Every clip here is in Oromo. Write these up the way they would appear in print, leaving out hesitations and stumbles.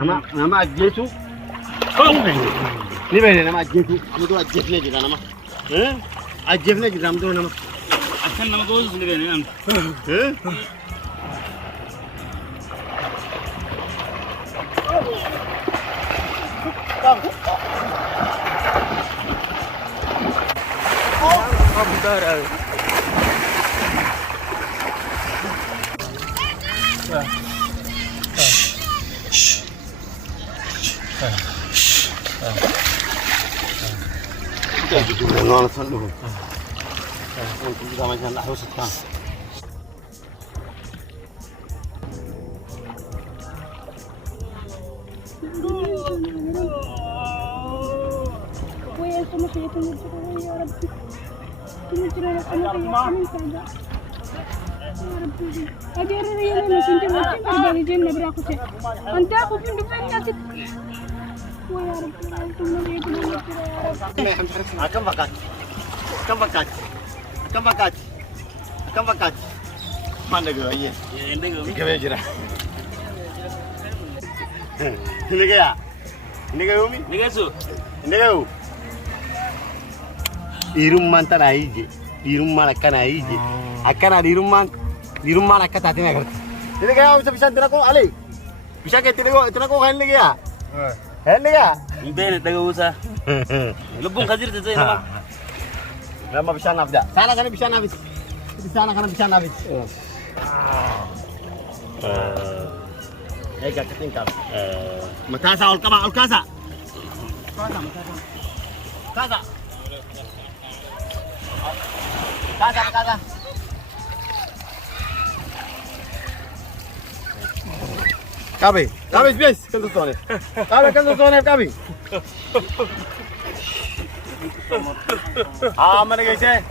nama ajjeesu ni beene nama ajjeesu amatu ajjeefne jira nama ajjeefne jira amatu nama akkan nama goosu ni beene nam Ngon san dulu. Kita macam nak harus sekarang. Akan bakat. Mana gua iya. ende go Ikaw jira. Ini kaya. Ini kaya umi. ni gesu Ini kaya. Irumman tan aije. Irumman akan aije. Akan ada irumman akan tadi nak. Ini kaya bisa tidak kau alih. Bisa ke tidak kau kan lagi ya? Kan lagi ya? beene daga usa lubun khazir te zay nama Lama bisa nafda. Sana kan bisa nafis. Di sana kan bisa nafis. Gak ketinggal. Matasa al kasa. Kasa. Kabe bis kan tu soalnya. Kabe. Amane gaise.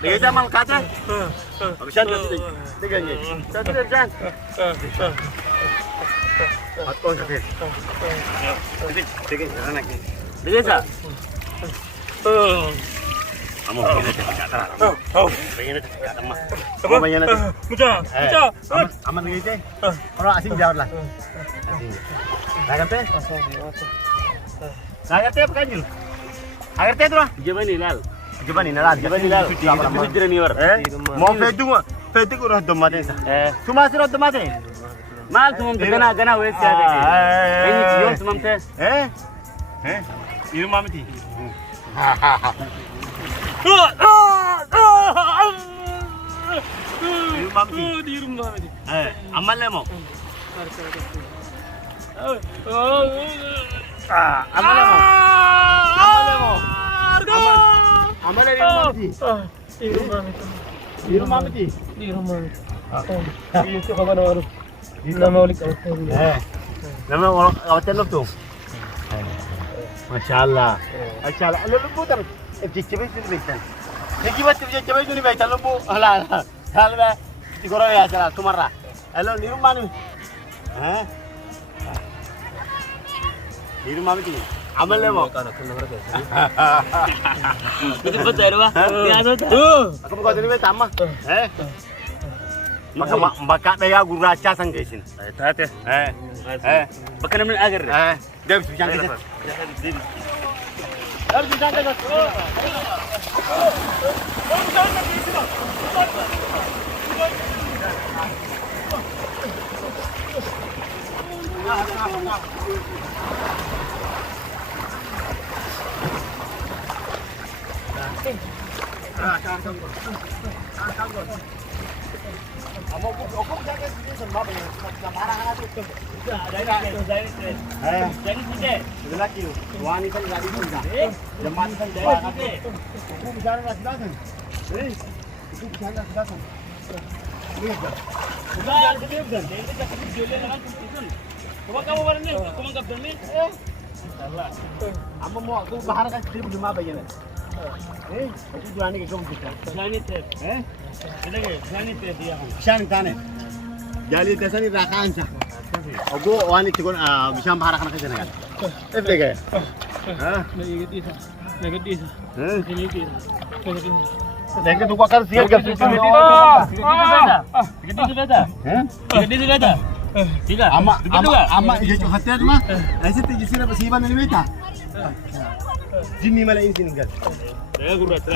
Gaise mal kaca. Abisan tu diganye. Satu jan. Atkon sakit. Diganye anak ni. digesa Kamu pengen tak mah. Kamu banyak nanti. mucha Aman gaise. Orang asing jawab lah. Nagate? Nagate apa kanjil? Agarte tu lah. jabani lal Jabani nalad. hijra ni war Mau fedu kurang domate sa. Cuma sirot domate. mal tumum gana wes ya de ini jion tumam te Iru mamiti. Iru mamiti. di rumah ni Amal lemo. Amal lemo. Amal iru mamiti. Iru mamiti. di rumah itu kapan baru nama ulik Nama orang kawasan tu. Masyaallah. Masyaallah. Lu putar. Cici-cici tu betul. Cici cici tu betul lu. Alah. Kalau di korang ya salah tumarra. Hello di rumah ni. Di rumah mesti. Amal lemo. itu betul wa biasa Aku bukan tadi betul mah. Maka daya guru raja sang kesin. tate bakana min agar Dia bisa jangan kesin. Harus jangan kesin. Aku jangan semua banyak. Marah tu. jadi tidak Lelaki, wanita jadi juga. Jemaat kan jadi dia. tidak Aku bicara dah datang. Aku bicara dah datang. Lihat. Udah, jadi udah. Jadi kita pergi jualan dengan tuntun. Coba kamu barang ni, aku mangkap dan ni. Salah. Amma mau aku bahar kan trip cuma bagian. Aku jualan ni kau kita. Jani teh. Ini ke? Jani teh dia kan. Shan tane. Jali desa ni rakan sah. Aku wani cikon bisa bahar kan kerja ni kan. Efek ya. Negatif. Negatif. Negatif. Lekin tu kau kan siap gap tu. Negatif beda. Negatif beda. Negatif beda. Tiga. Amma ija cufattee aduma. Asitti jisira basiiban ni beektaa? Jinni malee isin gal. Gurraacha.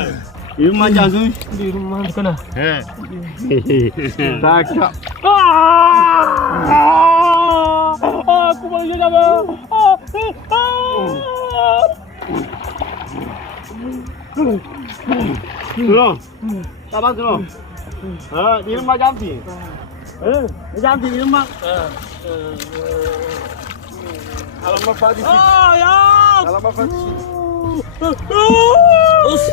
Hirummaa jaasuun. Hirummaa kana. Takka. Kuma jedhama. Suno. Sabar suno. Hirummaa jaamti. Jaamti hirummaa. Alamak Fadis. Ya. Alamak Fadis. Us.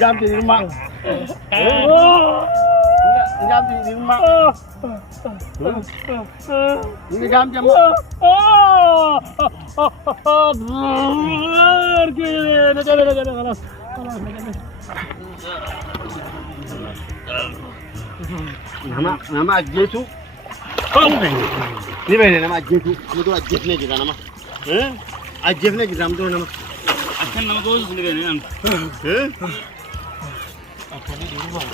Jaamti hirummaa. Jaamti hirummaa. Ini jaamti amma. Nama ajjeetu. Ni beekne nama ajjeetu. Amatu ajjeefnee jira nama. Ajjeefnee jira amatu nama. Akan nama goos ni gani nam. Akan itu bang.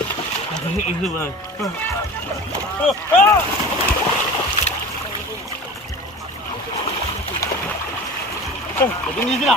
Jadi ni sila.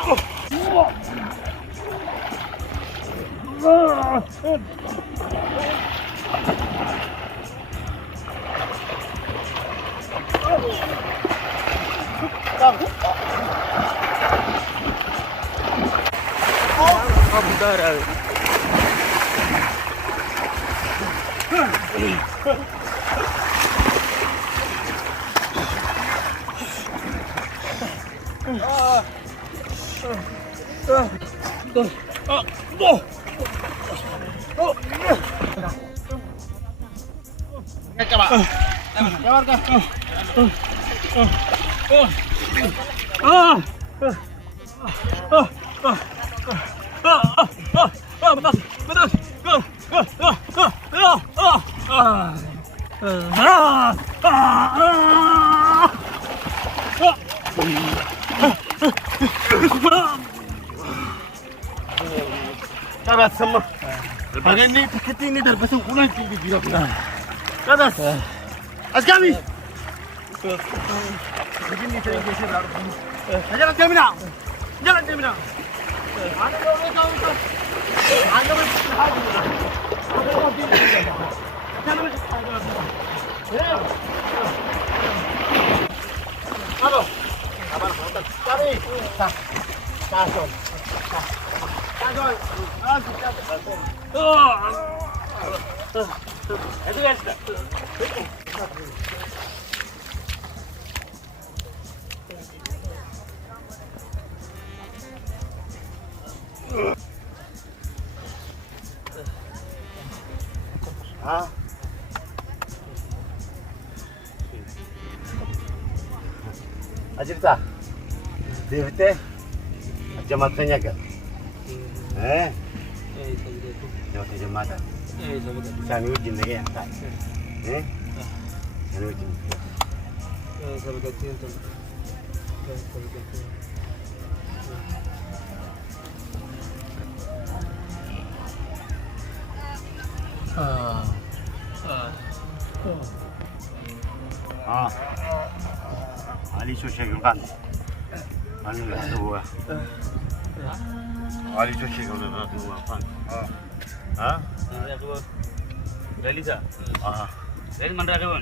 Kadas sama. Bagian ni kecil ni dah pasang ulang tinggi gila gila. Kadas. Askami. Begini saya geser dah. Jalan Jamina. Jalan Jamina. Ada orang kau tu. Ada orang ada. Ada orang di sini. Jalan ada. Halo. Kabar hotel. Cari. Kasih. Itu guys. Ah. Ajita. Devte. Jamaatnya kan? Jamaat jamaatan. Sani wajin lagi yang tak. Sani wajin. Ali Sosial kan? Ali lah tu. Ali Sosial kan? Ah? Relisa. Ah. Rel mandra kawan.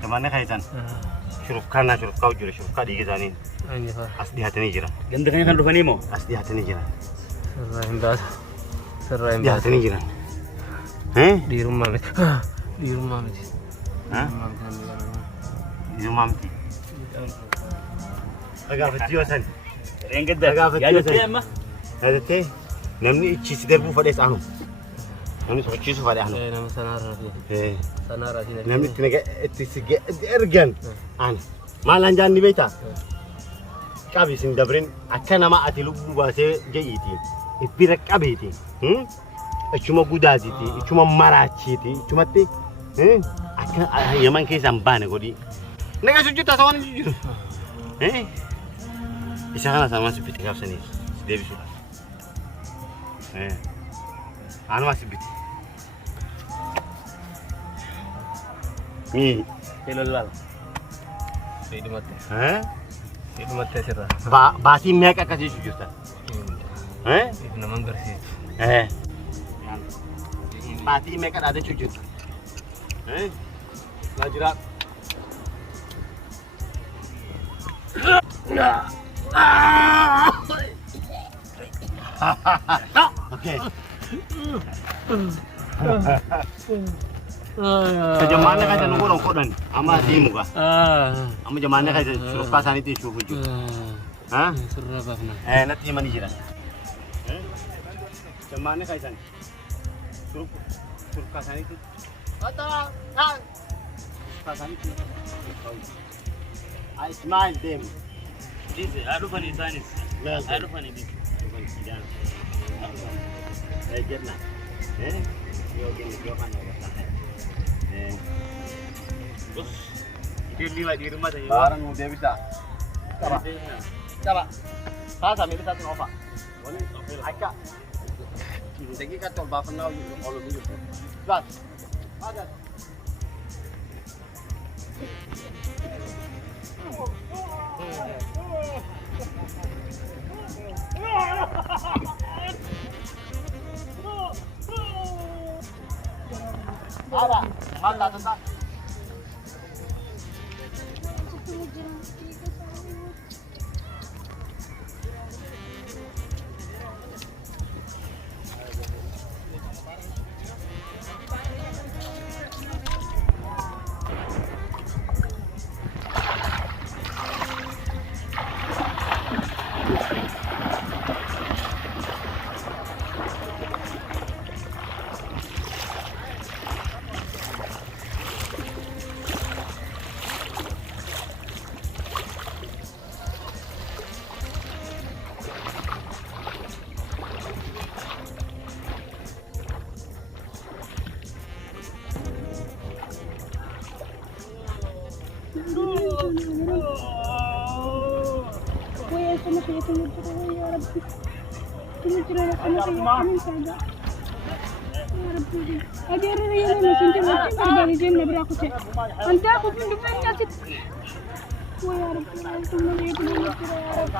Kemana kaitan? Syuruk kana syuruk kau jure syuruk kadi kita ni. Asli hati ni jira. Gandengnya kan rupanya mo. Asli hati ni jira. Serem Asli hati ni jira. di rumah met. Di rumah met. Di rumah mati. Agak video san. Renget Agak dah. Ya video jadi san. mah. Ada teh. Namni ichi siderbu fades anu. Namni so ichi fades anu. Nama sanara sih. Sanara sih. Namni tinega etisige ergan. An. Malan jan di beta. Kabi sing dabrin akana ma ati lubu base jeyiti. Ipira kabiti. Cuma gudaziti, cuma marachiti, cuma ti. Akan yaman ke sambane godi. Nega sujud ta sawan jujur. Bisa kana sama seperti kau sendiri. ديبسو أنا ما سبت مي Ilolal. Itu mati. Itu mati sih lah. باسي ميك أكاسي شو جوتا Itu namanya bersih. باسي ميك ada شو جوتا لاجرا Oke. Sejamane kaja nunggu rongkok dan ama timu ka. Ama jamane kaja suruh kasan itu suhu ju. Hah? Surah bapna. Nanti mani jira. Jamane kaja suruh kasan itu. Ata, kasan itu. I smile them. This aduh funny sanis. Aduh funny this. Jerna. Yo gini yo mana ya. Bos, dia lima di rumah saja. Barang dia bisa. Coba. Saya sambil satu nova. Boleh. Aka. Jadi kata bapak now all dulu. Gas. Ada. Ada. Mata tentang. يا ربي تنجري لك أنا من سعادة يا ربي أجر يا رب سنت ما تنبر بالجنة براكوتة أنت أخذ من دفن ناس ويا ربي أنتم ما جيتوا يا رب